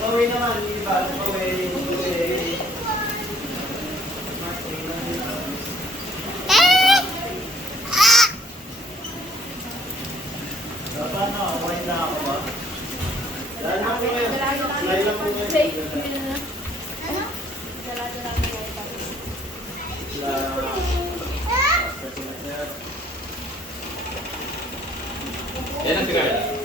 Paway naman, hindi ba? Paway. Paano? Wine na ako ba? Dahil lang po ngayon. Dahil lang po ngayon. Ano? Dala-dala mo yung Yan ang sigaret.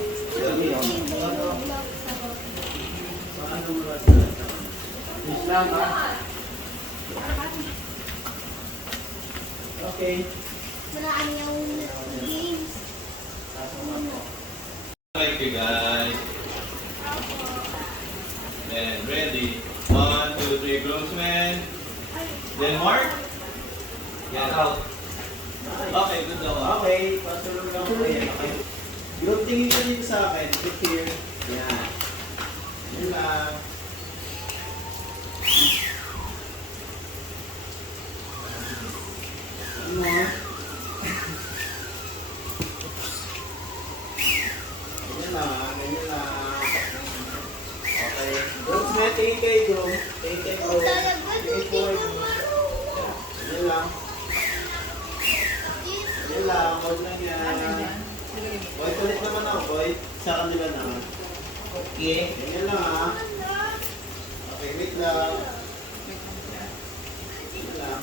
Okay. Maraan yung games. Thank you guys. Then ready. 1, 2, 3, groomsmen. Then mark. Yan out. Okay, good daw. Okay. Pasulong lang po yan. Okay. Group tingin ko dito sa akin. Sit here. Yan. Yan lang. Ano? Ganyan lang. Ganyan lang. Okay. Groups na tingin kayo, group. Tingin kayo, group. Tingin po kayo. Ganyan lang. Ganyan lang. Huwag lang yan. Boy, kulit naman ako, boy. Sa kanila naman. Okay. Ganyan lang, ha. Okay, wait lang. Ganyan lang.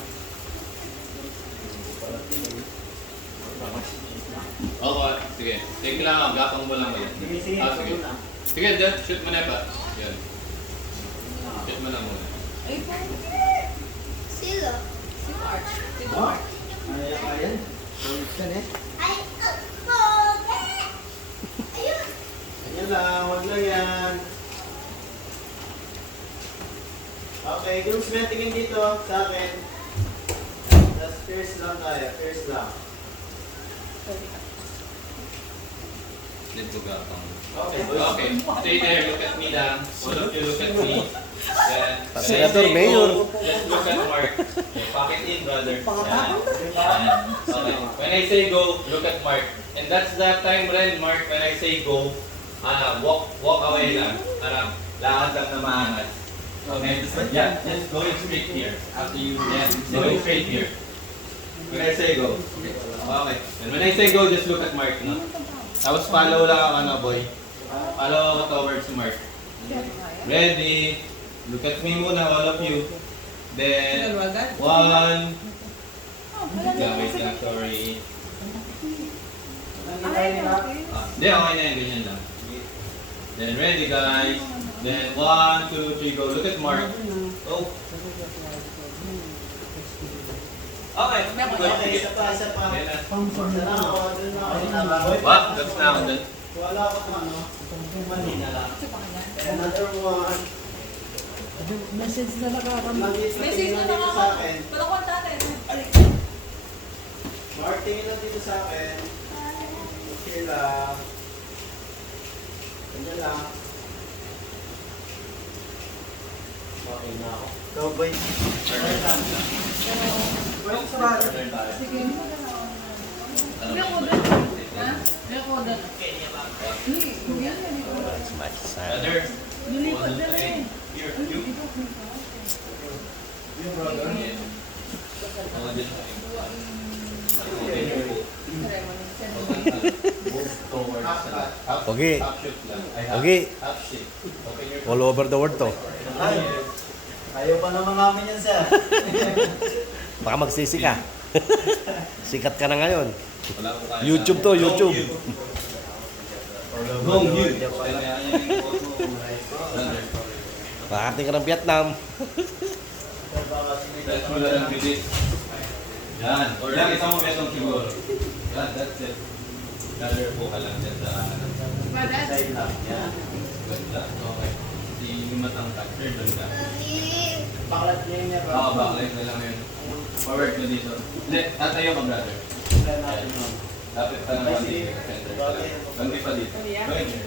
Okay, sige. Take lang ako. Gapang mo lang mo yan. Sige, sige. Ah, sige. Sige, dyan. Shoot mo na ba? Yan. Shoot mo na muna. Sila. Oh, ano yung kaya? Kulit ka na eh. Ay, ako! Ayun! Ganyan lang, huwag lang yan. Okay, groomsmen, tingin dito sa akin. Just first lang tayo, first lang. Let's go gapang. Okay, Okay, stay there. Look at me lang. All of you look at me. Then, Senator, Mayor. Let's look at Mark. Okay, pocket in, brother. Yan. Yan. Okay. When I say go, look at Mark. And that's the time rin, Mark, when I say go, walk away lang. Parang lakad lang na maangat. Okay? Yeah, just going straight here. After you, yeah, going straight here. When I say go. Okay. And when I say go, just look at Mark, no? Tapos follow lang ang ano, boy. Follow ako towards Mark. Ready? Look at me muna, all of you. Then, 1. Yeah, wait lang, sorry. Hindi, okay na yan, ganyan lang. Then, ready guys. Then, 1, 2, 3, go. Look at Mark. Oh. Okay, Okay, isa pa, isa pa. Okay na. Isa na ako, dun na ako. What? That's na ako dun. Wala ako kung ano. Manila lang. Another one. Message na nakakamit. Message na sa akin. Palakon tatay. Mark, tingin lang dito sa akin. Okay lang. Ganyan lang. Okay na ako. Go, boy. Turn lang. Well, sa Sige. Ano? Recorder. Ha? Recorder. Brother. Nilipat na rin. Here, you. yung brother. Oh, dyan. Okay. Half shoot lang. Ay, Okay. half shoot. Open your All over the world to. Ay, ayaw pa naman namin yan, sir. Baka magsisi ka. Sikat ka na ngayon. Wala ko kaya. YouTube to, YouTube. Long you. Kaya yan yung photo. Brother. Makakating ka ng Vietnam. That's mo lang bilis. Yan. Or lang isang metong siguro. Yan, that's it. Color po ka lang dyan sa Side lang. Yan. ganda. Okay. Si Limatang Factor, doon ka. Baklat niya yun, bro. Oo, backlight na lang yun. Forward mo dito. Hindi, tatayo ka, brother. Tignan natin yun. Lapit pa naman dito. Center pa lang. Bandi pa dito. Going here.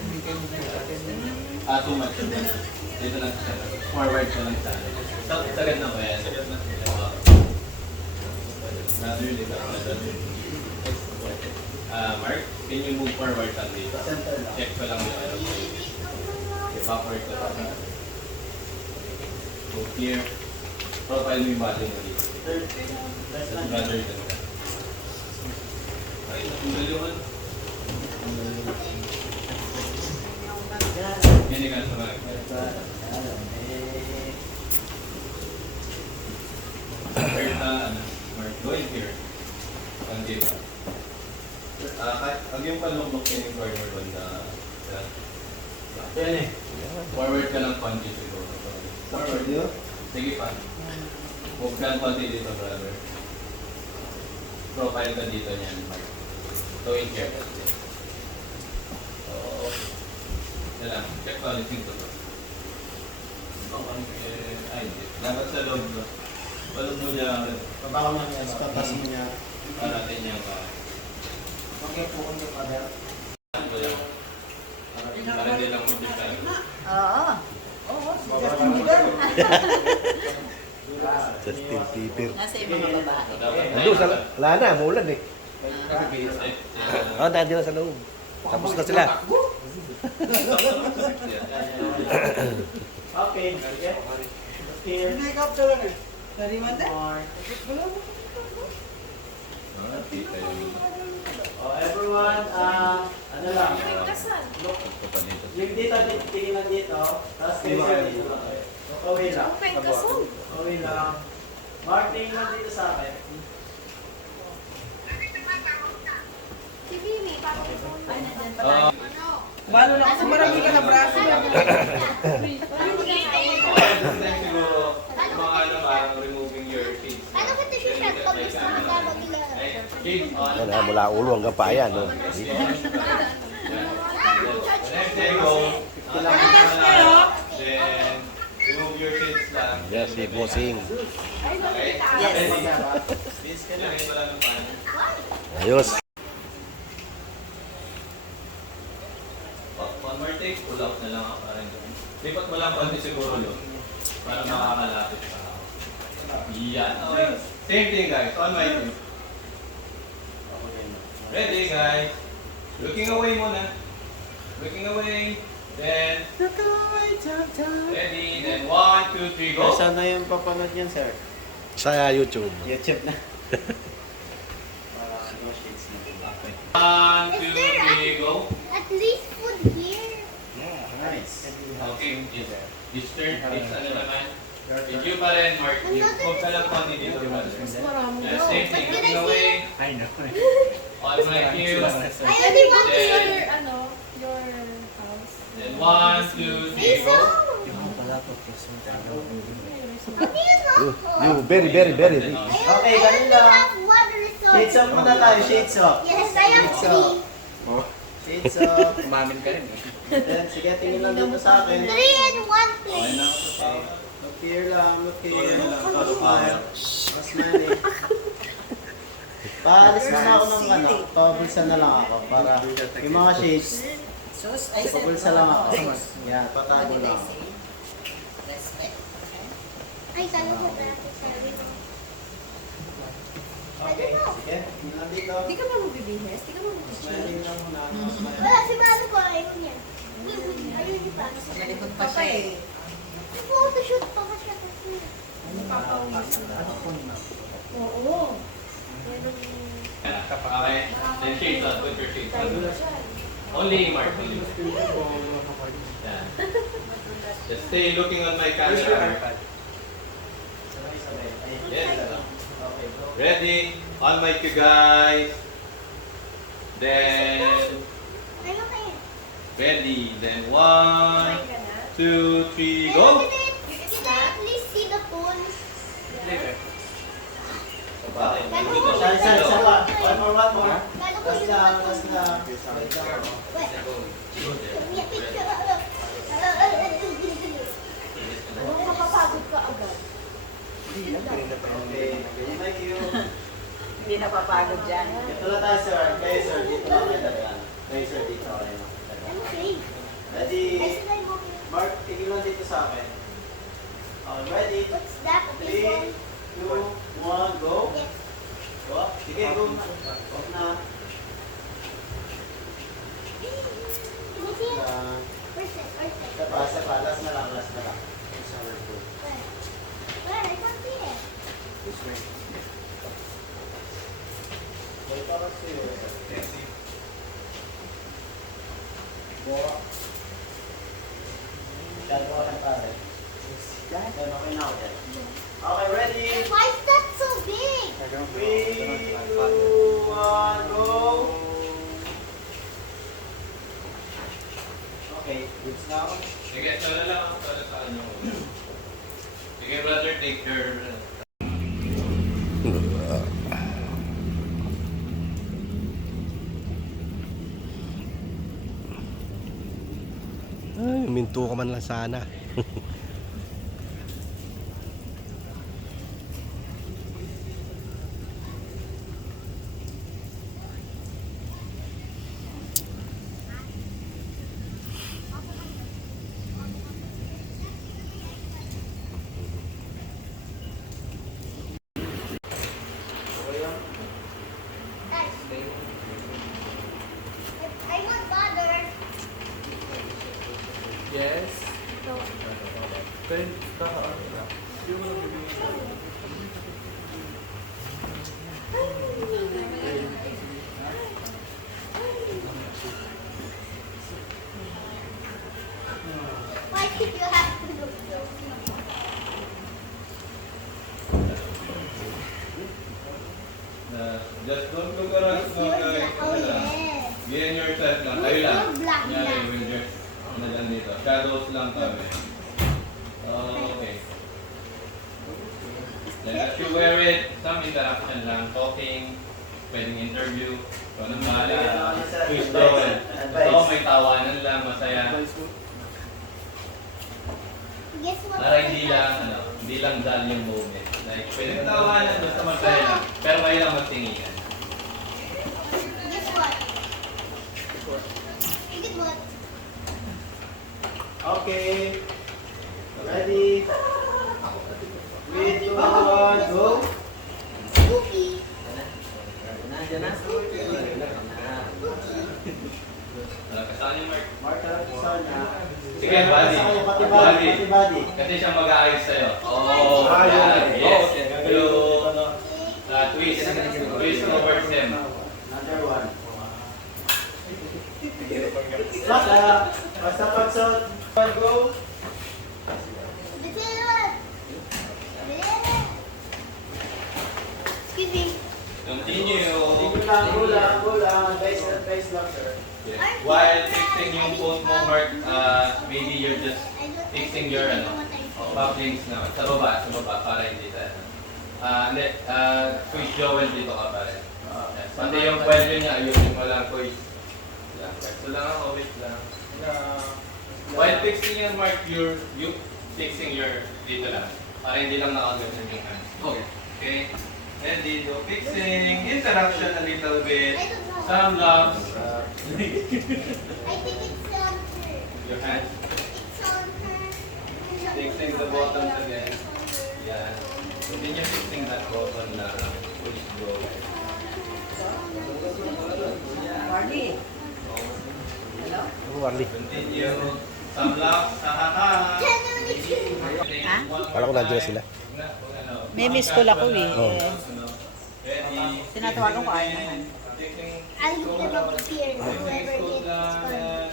Too much. Dito lang sa center. Forward ka lang sa sagad na ko yan. Sagad na. Brother, dito. Brother. Mark, can you move forward lang dito? Center lang. Check ko lang yung ano. Okay, backward ka pa. Go clear. Profile mo yung body mo dito. Third. Left lang. Brother din ka. Ay, natanggal yung ano. Hindi ka naman. Third na, ano, Mark, go in here. Hanggang dito. Huwag yung palumok yung forward on the... Yan eh. Forward ka ng konti siguro. Forward. Yun. Sige pa. Move ka ng konti dito, brother. Profile ka dito niyan, Mark. So, in here. So, yan lang. Check pa ulit yung to. Ay, hindi. Dapat sa loob. Palong mo niya. Pabaw mo niya. Papas mo niya. Para natin yung... Okay po kung yung father. Ano ba yan? Para hindi lang mag-decide. Oo. Oo, si Justin Justin Bieber. Nasa yung mga babae. Nandun sa... Wala na, muulan eh. Oh, nandiyan na sa loob. Tapos na sila. Okay. Sige. Here. Make-up talaga. Nariman na? More. Kita yung... Oh, everyone, ano lang. Look. Yung dito, tingin lang dito. Tapos kayo dito. Okay lang. Okay lang. Mark, tingin lang dito sa akin. Si Bibi, paano ito? Ay, nandyan Ah, pala. Balo na kasi marami ka na braso. siguro, mga ano, parang removing your face. Paano ko ito siya pag gusto mo ka maglaro? Keep on. Yan, mula ulo hanggang paa yan. No? Next day go. Then, remove your shades lang. Yes, si Bossing. Okay? Yes. This ka lang, ito lang ng pan. Ayos. Oh, one more take, pull out na lang ako parang ganun. Lipat mo lang konti siguro yun. Para makakalapit pa ako. Yan, okay. Same thing guys, on my team. Ready guys? Looking away muna. Looking away. Then, ready. Then 1, 2, 3, go. Saan na yung papanood niyan, sir? Sa YouTube. YouTube na. No shades na. 1, 2, 3, go. At least food here. Nice. Okay, this turn is ano naman. If you pa rin, Mark, huwag ka lang konti dito. And same thing, looking away. I know. On my cue. I only want to Then, your house. then 1, 2, 3, go. You, very, very, very. Okay, ganun lang. Shades off muna tayo, shades off. Yes, I have Shades three. off. Shades off. Umamin ka rin eh. Then, sige, tingin lang dito sa akin. 3 and 1, Okay please. na ako sa tao. Look here lang, look here. Todo Smile. Mas mali. Paalis muna ako ng ano, pabulsa na lang ako para yung mga shades, Sus, I said, pabulsa lang ako. Yan, patago lang ako. respect. Ay, kala ko traffic sabi mo. Okay, sige. Tingin lang dito. Hindi ka ba magbibihis? Hindi ka ba magbibihis? Smiling lang muna. Smile. Wala, si Mano ko, ayun yan. Ayun yung pa. Nalikod pa siya eh. Photoshoot pa ka siya kasi. Oo. Okay, then shades on, put your shades on. Only Mark, only. Yan. Just stay looking on my camera. Yes. Ready? On my cue, guys. Then, Ano kaya? ready. Then 1, 2, 3, go. Can I at least see the pool? Isa pa. One more. Kala ko Last yung lang, pool. last lang. Wait lang. Wait. May picture. Ano, mapapagod ka agad. Okay. Thank you. Hindi napapagod dyan. Ito na tayo, sir. Kayo, sir. Dito lang kayo talaga. Kayo, sir. Dito kayo. Ano okay? Ready? Ay, sila yung okay. Mark, tigil lang dito sa akin. Ready? What's that? 3, This one? 2, 1, go. Yes. Go. Sige, go. Off na. lang. Perfect. Isa pa. Last na lang. Sour food. Where? I can't see it. This way. May para sa'yo. Buwa. Masyado ka ng pare. Yan, okay na ako dyan. Okay, ready? Why is that so big? 3, 2, 1, go! Okay, goods na ako. Sige, sala lang ako para sa ano. Sige, brother, take your... Ay, minto ka man lang sana. Guys. I'm not bothered. Yes. So, Pero kakaano lang. Yung mga bibigyan. why did you have to look so Just don't look around. Oh, yeah. Be in yourself lang. Tayo lang. You're black Yeah, now. with your... Ano lang dito. Shadows lang kami. Okay. Then as you wear it, some interaction lang. Talking, pwedeng interview. Kung anong bahala. Please go and... Gusto ko may tawanan lang, masaya. Guess what? Para hindi lang dull yung moment. Like, pwedeng tawanan, basta masaya lang. Pero kayo lang magtinginan. Guess what? Guess what? Okay. Ready? 3, 2, 1, go! Cookie. Nandiyan na. Kasama niyo, Mark. Mark, sana. Sige, buddy. Pati Buddy. body. Kasi siya mag-aayos sa'yo. yun. Yes. Okay. Pero, twist. Twist towards him. Number 1. Basta pagsot. Go! Excuse me. Continue. Go lang. Advice lang, sir. Yes. While fixing yung phone mo, Mark, maybe you're just fixing your backlinks na. Sa baba, para hindi sa hindi, quiz Joel dito ka pa rin. Yes. Pati yung kwento niya, ayusin mo lang quiz. Lang. So lang ako, wait lang. While fixing yan, Mark, you fixing your dito lang. Para hindi lang nakaganyan yung hands. Okay. Ready, do fixing, interaction a little bit, I don't know. some laughs, I think it's on her. your hands, It's on her. fixing the buttons again. Yeah. Continue fixing that button na push go. Marley. Hello? Warli. Continue. Some laughs, ha. Ha? Kala ko nandiyan na sila. May miss call ako eh. Oh. Ready. Tinatawagan ko ayaw naman. Fixing. I'll look them up here. Whoever Fixing gets lang. on.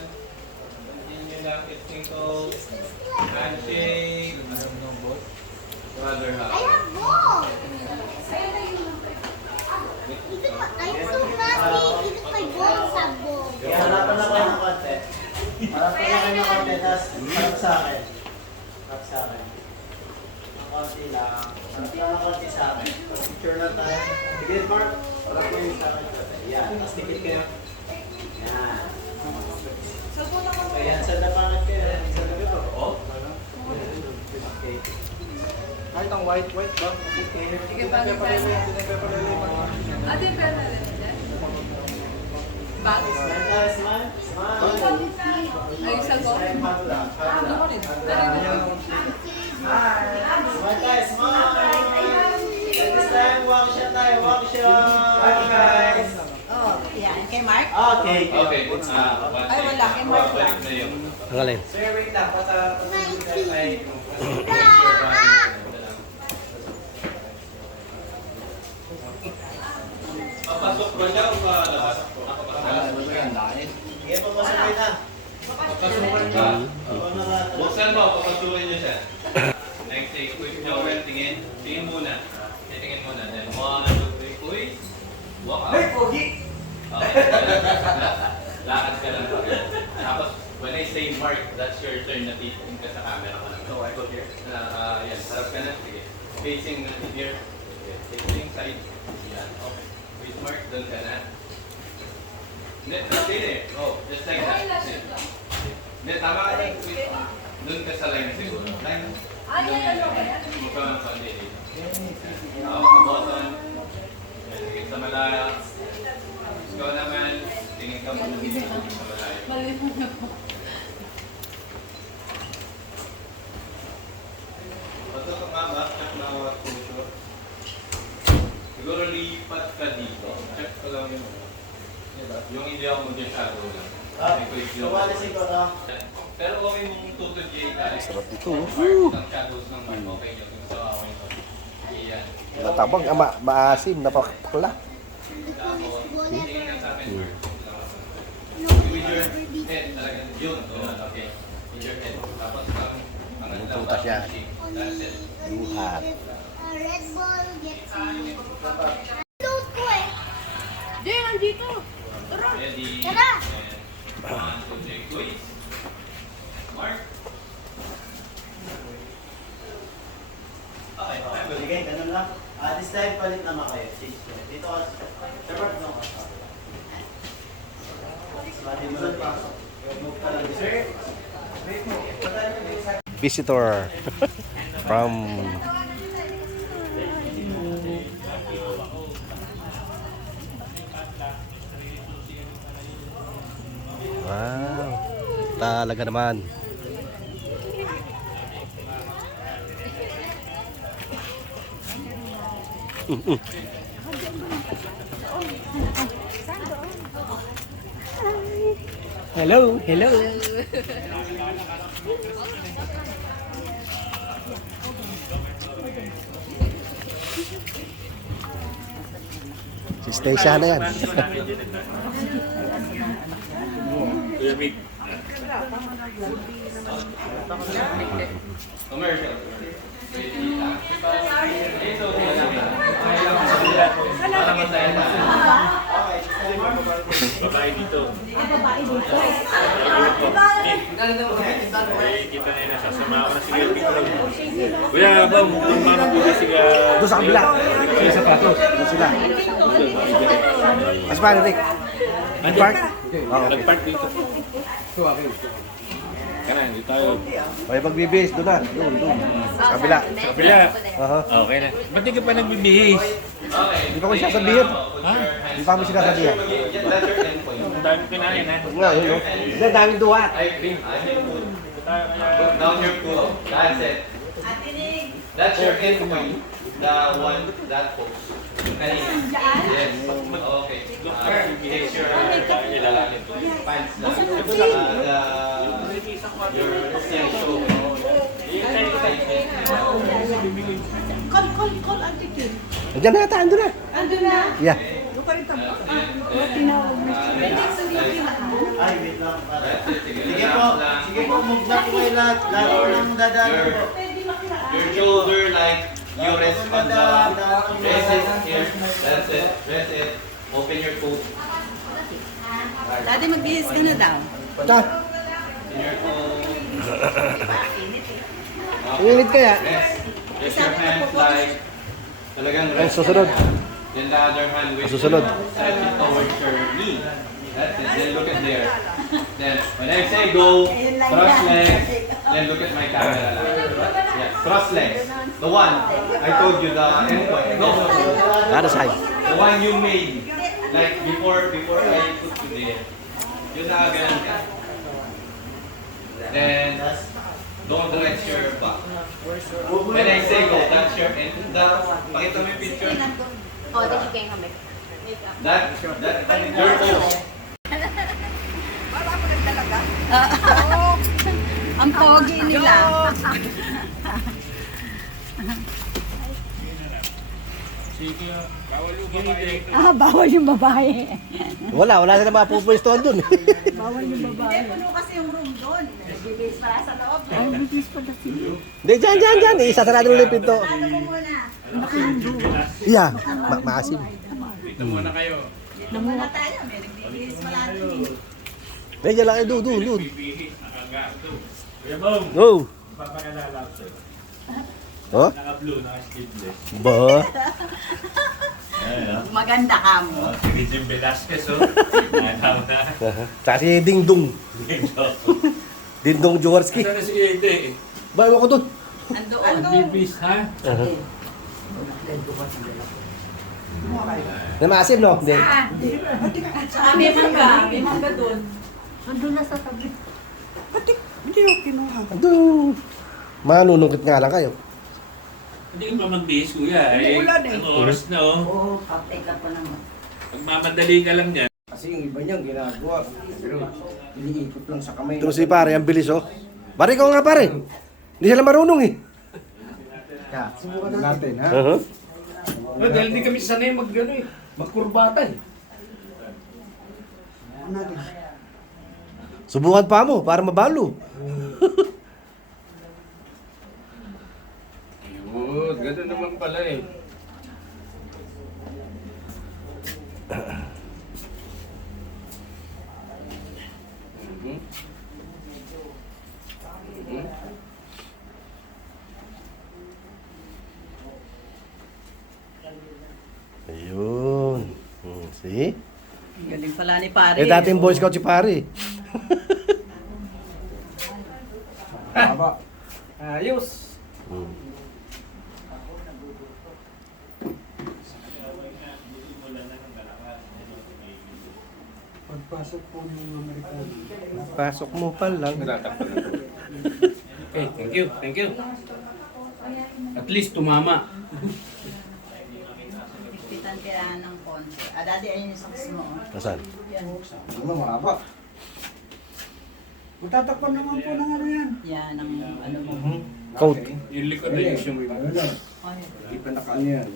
Continue lang. Fixing calls. Handshake. Brother I hug. have more. Even I'm so nasty. Even my balls have balls. Kaya hanapan na kayo ng content. Hanapan na kayo ng content, tapos harap sa akin. Harap sa akin. Ang konti lang. Harap lang ng konti sa akin. Picture lang tayo. Sige, Mark. Harap ko yung sa akin. Yan. Tapos tikit kayo. Yan. Ayan, saan na pangit kayo? Saan na kayo? Oh? Okay. Kahit ang white ba? Okay. Sige, bagay pa rin. Ate, pera na rin. Bagay. Smile tayo, smile. Smile. Ay, isang ko. Hug lang. Hug lang. Ako rin. Dali na. Smile tayo, smile. This time, walk shot tayo, walk shot. Hi guys. Oh, yan. Kay Mark? Okay. Okay. Ay, wala. Kay Mark lang. Balik na yun. Ang alin? Sir, wait lang. Papasok ba siya o palabas? Sige, papasukin na. Papasukin ka. Buksan mo, papasukin niyo siya. Next day, quick Joel, tingin. Tingin muna. Tingin muna. Then, 1, 2, 3, quick. Walk out. Hey, pogi! Okay. Lakad ka lang. Tapos, when I say mark, that's your turn na titingin ka sa camera ko lang. So, I go here. Yan, harap ka na. Sige. Facing here. Okay. Facing side. Yan. Okay. With mark, doon ka na. Hindi. Oh, just like that. Hindi, tama ka lang. Doon ka sa line siguro. Line. Mukha ng pandi dito. Hawak ka button. Yan, tingin sa malaya. Ikaw naman, tingin ka muna dito sa malaya. Patutok nga ba? Check na posture. Siguro lipat ka dito. Check ko lang yun. Yung hindi ako mag-shadow lang. May quick So, yung- walisin ko na. Pero okay mong tutudjay ka. Sarap dito. Ang shadows ng mark, okay nyo. Kung sa okay nyo. Iyan. Natabang, maasim, napakla. Tapos, tingin lang sa akin, mark. With your head, talagang yun. Okay. With your head. Tapos, ang Pupunta siya. That's it. Buhat. Red Bull gets me. Load ko eh. Di, nandito. Tara. Ready? Tara. And 1, 2, 3, quiz. Mark. Okay, okay. Sige, ganun lang. This time, palit naman kayo. Change ko. Dito ka. Sir, Mark, doon ka. Slide mo lang pasok. Move ka lang. Sir, wait mo. Visitor from wow, talaga naman. Hello, hello. Si Stacia na yan. Commercial. Babae dito. Kita na yun. Sasama ako na si Gavin. Kuya, bang, mama po na si Gavin. Doon sa kabila. Sa sapatos. Doon sila. Mas paano, Rick? Park? Oo. Nag-park dito. Kanan, dito tayo. Okay, magbibihis. Doon na. Doon. Sa kabila. Kabila. Aha. Okay na. Ba't di ka pa nagbibihis? Okay. Di pa ko sinasabihin. Ha? Di pa mo sinasabihan. That's your endpoint. Ang dami kinain, ha? Nga, yun. No? Hindi, daming duhat. I think put Kaya, down your foot. That's it. That's your endpoint. The one that pose. Kanina. Yes. Okay. Take your pants down. Your still show. Call, Auntie Kim. Andiyan na yata, andun na. Ando na. Yeah. Doon ka rin tamo. Ay, wait lang. Sige po. Sige po, move na po kayo lahat. Lahat po ng dadaan po. Your shoulder like you rest on the rest it here. That's it. Rest it. Open your foot. Dati magbihis ka na daw. Saan? In your foot. Inginit kaya. Rest. Rest your hands like talagang Ang rest. susunod. Then the other hand with Susunod. stretch it towards your knee. That's it. Then look at there. Then when I say go, cross legs. Then look at my camera lang. Yeah, cross legs. The one I told you the endpoint. No, The other side. the one you made like before I put you there. Yun na ganun ka. Then don't rest your back. When I say go, that's your end. Pakita mo yung picture. Oh, dali kayo kami. That your pose. Ang pogi nila. Sige, bawal yung babae. Bawal yung babae. Wala sila mapupwestuhan dun. Bawal yung babae. Puno kasi yung room doon. Nagbibis para sa loob. Ay, bitis pa na sila. Hindi, dyan. Isasarado nila yung pinto. Ano mo muna? Yeah, maasim. Dito muna kayo. Dito muna tayo. May nagbibis pala natin. Medyo lang kayo, doon. Bibihis, nakagato. Kuya Bong, Oh. papakilala ko sa'yo. Oh? Naka-blue, naka-sleeveless. Ba? Maganda ka mo. Sige, Jim Velasquez, oh. Nataw na. Tsaka si Dingdong. Dingdong Jaworski. Saan na si Ede? Ba, ewan ko dun. Andoon. Bibihis, ha? Na maasim, no? Hindi. Saka may mangga. May mangga doon. Nandun na sa tabi. Doon. Manunungkit nga lang kayo. Hindi ka pa magbihis, kuya. Ang oras na, oh. Oo, patay ka pa naman. Pagmamadali ka lang yan. Kasi yung iba niyang ginagawa, pero iniikot lang sa kamay. Ito si pare, ang bilis, oh. Pare, ikaw nga, pare. Hindi sila marunong, eh. Subukan natin, ha? Dahil hindi kami sanay magkurbata, eh. Subukan pa mo, para mabalo. Ayun, gano'n naman pala, eh. Ayun. See? Galing pala ni pare. Eh, dating Boy Scout si pare. Haba. Ayos. Pagpasok po ng Amerikano. Pasok mo pa lang. Natatakpan na. Okay, thank you. At least tumama. Pitan kaya ng konti. Dati ayun yung socks mo. Nasaan? Ano, mahaba. Matatakpan naman po ng ano yan. Yan ang ano mo. Coat. Yung likod na yung siyong Ano na, Ay, hindi pa nakaano yan.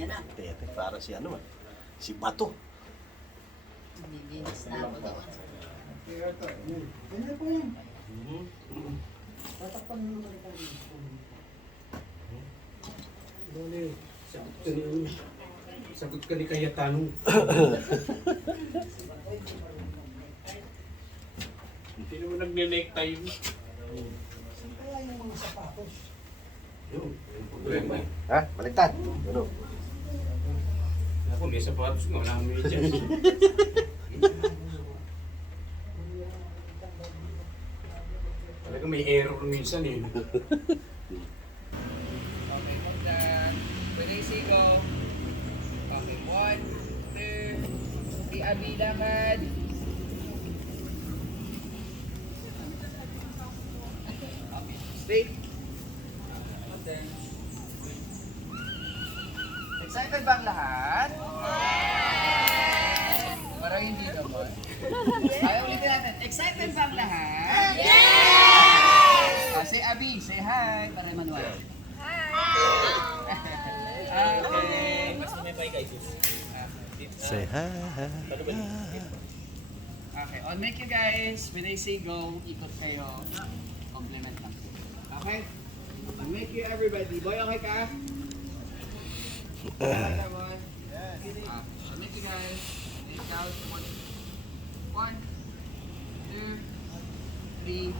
ayan na. Tete, para si ano man. Si Bato. Bibinis na ako doon. Ganyan po yan. Tatakpan ng Amerikano. Dali, sagot ka ni Cayetano. Hindi mo nagne-neck time. Kaya yung mga sapatos. Yun, yung problema eh. Ha? Baliktad. Ano? Ako, may sapatos nga, wala akong medyas. Talaga may error minsan eh. Okay, kung dyan. Pwede sigo. Okay, 1, 2, 3, Abi lakad. Okay, straight. Okay. Excited ba ang lahat? Parang hindi naman. Ayaw ulitin natin. Excited ba ang lahat? Say Abi, say hi. Para Manuel. Okay. Mas may guys. Say hi. Okay, on make you guys, when I say go, ikot kayo. Compliment lang. Okay? On make you everybody. Boy, okay ka? Come on. On make you guys. Take out. 1, 2, 3.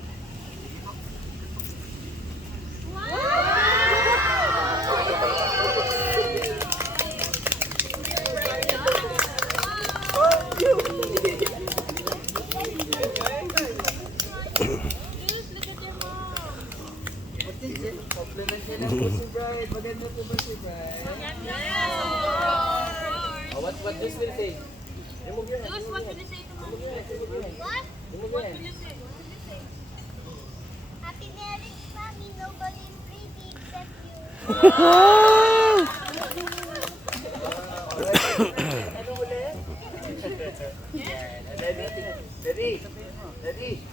Compliment niya lang po si Brian. Maganda po ba si Brian? Oh, what this will say? What will you say to Mommy? What? What will you say? Happy marriage, Mommy. Nobody is pretty except you. Ano ulit? Ready? Ready?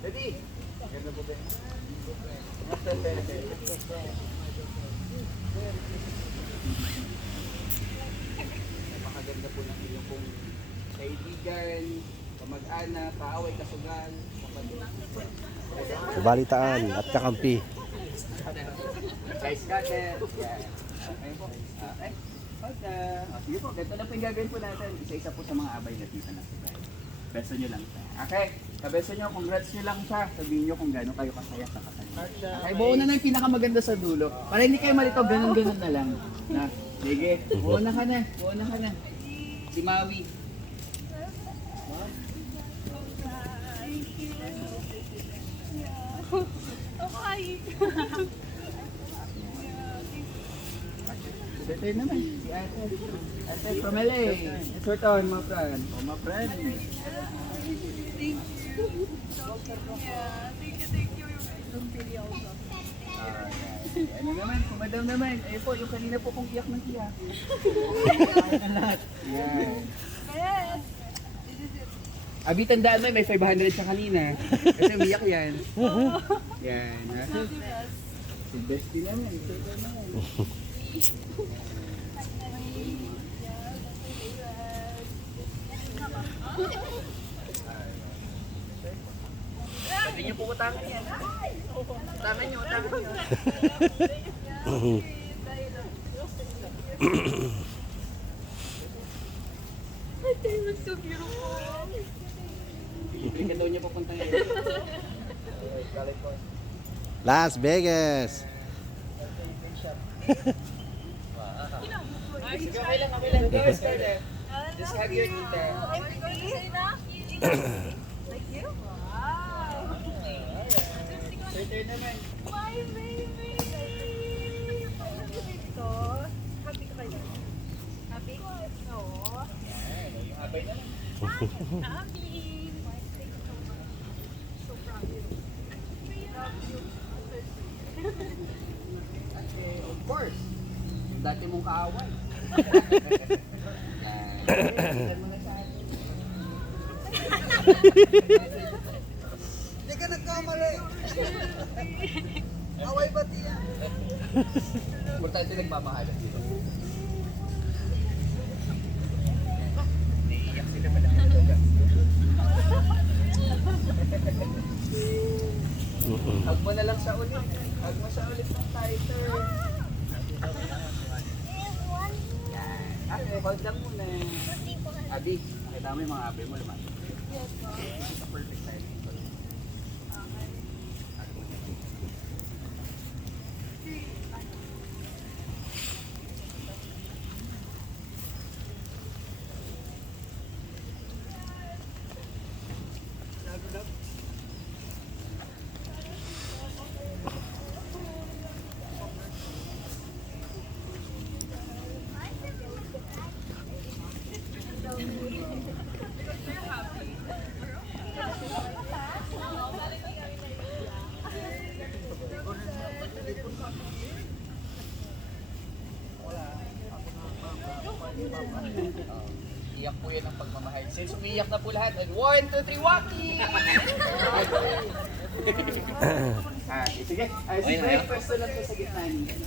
Ready? Ganda po ba? Napakaganda po ng inyong pong kaibigan, kamag-anak, kaaway, kasugan, kapatid. Kabalitaan at kakampi. Guys, cutter. Yan. Okay po. Okay. Sige po, ganito na po yung gagawin po natin. Isa-isa po sa mga abay na tita na siya. Beso nyo lang siya. Okay. Kabeso nyo, congrats nyo lang siya. Sabihin nyo kung gano'n kayo kasaya sa kasal. Okay, buo na yung pinakamaganda sa dulo. Para hindi kayo malito, ganun-ganun na lang. Na, sige, buo na ka na. Buo na ka na. Si Maui. Ito naman, si Ate. Ate from LA. It's your turn, my friend. Oh, my friend. Ano naman, kung madam naman. Ayun po, yung kanina po kong iyak ng iyak. Yan. Abi, tandaan mo, may 500 siya kanina. Kasi umiyak yan. Yan. Si Bestie naman. Ito naman. Sabi niyo po utangan yan. Utangan niyo, utangan niyo. So beautiful. Bigyan daw niya pupunta ngayon. Las Vegas. Sige, okay lang, okay lang. Go, Scarlett. Just hug your tita. I'm going to say na. Like you? Wow. Your turn naman. My baby. Ito. Happy ka kayo? Happy? Oo. Yung abay naman. Happy. Thank you so much. So proud of you. Love you. Okay, of course. Yung dati mong kaaway. Hindi ka nagkamali. Away ba tiya? Importante nagmamahalan dito. Naiiyak sila pala. Hug mo na lang sa ulit. Hug mo sa ulit ng tighter. Okay, hold lang muna. Abi, nakita mo yung mga abi mo naman. It's a perfect time. Iyak po yan ang pagmamahal. Since umiiyak na po lahat, 1, 2, 3, walking! Sige. Si Greg, pwesto lang po sa gitna niya.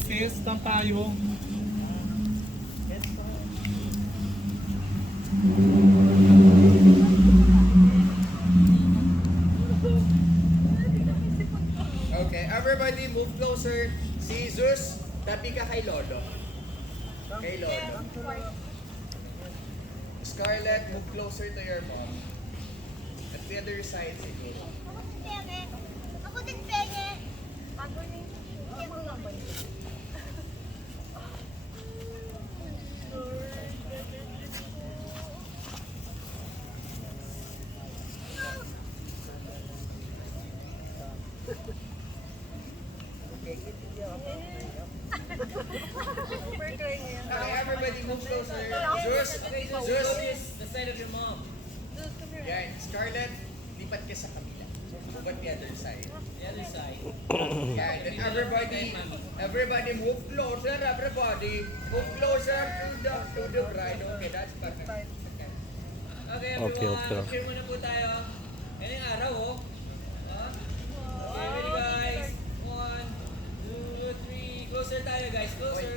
Sis, lang tayo. Okay, everybody move closer. Si Zeus, tabi ka kay Lolo. Kay Lolo. Scarlett, move closer to your mom. At the other side, sige. Ako din pege. Bago na yung Okay, everybody move closer. Zeus, the side of your mom. Yan, Scarlett, lipat ka sa kabila. Look at the other side. The other side. Yeah, then everybody move closer, everybody. Move closer to the bride. Okay, that's perfect. Okay, everyone. Okay. Cheer muna po tayo. Yan yung araw, oh. Okay, ready guys? 1, 2, 3. Closer tayo, guys. Closer.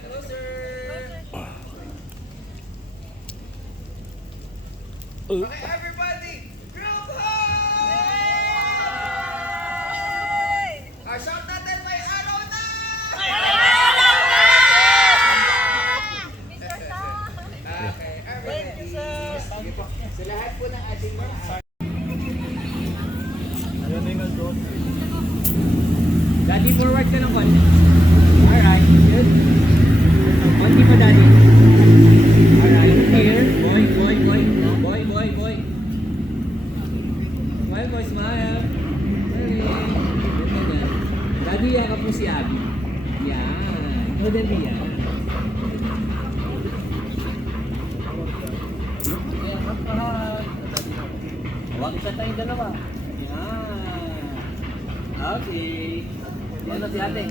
Okay, everybody. Group hug! Shout natin, may araw na! Okay, everybody. Sige po. Sa lahat po ng ating mga Daddy, forward ka ng konti. Alright, good. Konti pa, Daddy. Alright, here. Boy. Boy, smile. Okay. Ganyan. Daddy, yakap mo si Abby. Yan. Ikaw, Daddy, yan. Huwag isa tayong dalawa. Yan. Okay. Ano si ate?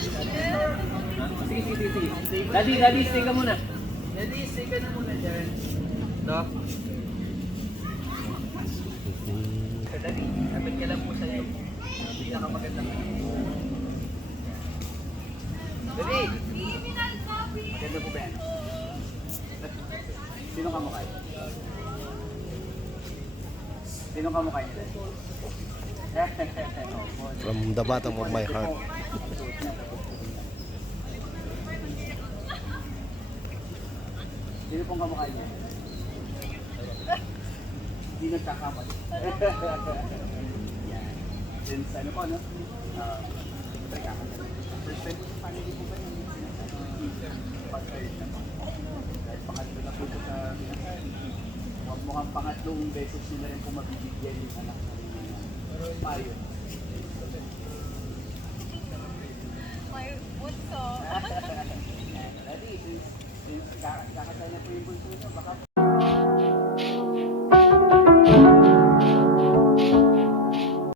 Sige. Daddy, stay ka muna. Daddy, stay ka na muna dyan. Stop. Daddy, kapit ka lang po sa'yo. Hindi ka maganda. Daddy! Maganda po ba yan? Sino ka mukha? Sino ka mukha niya? From the bottom of my heart. Sino pong kamukha niya? Hindi nagkakamali. Yan. Then sa ano po, no? First time po sa family po ba yun? Pag-third na po. Dahil pangatlo na po ito sa pinasal. Mukhang pangatlong beses nila rin po mabibigyan yung anak na rin na Mario. My bunso. Daddy, since kakasay na po yung bunso nyo, baka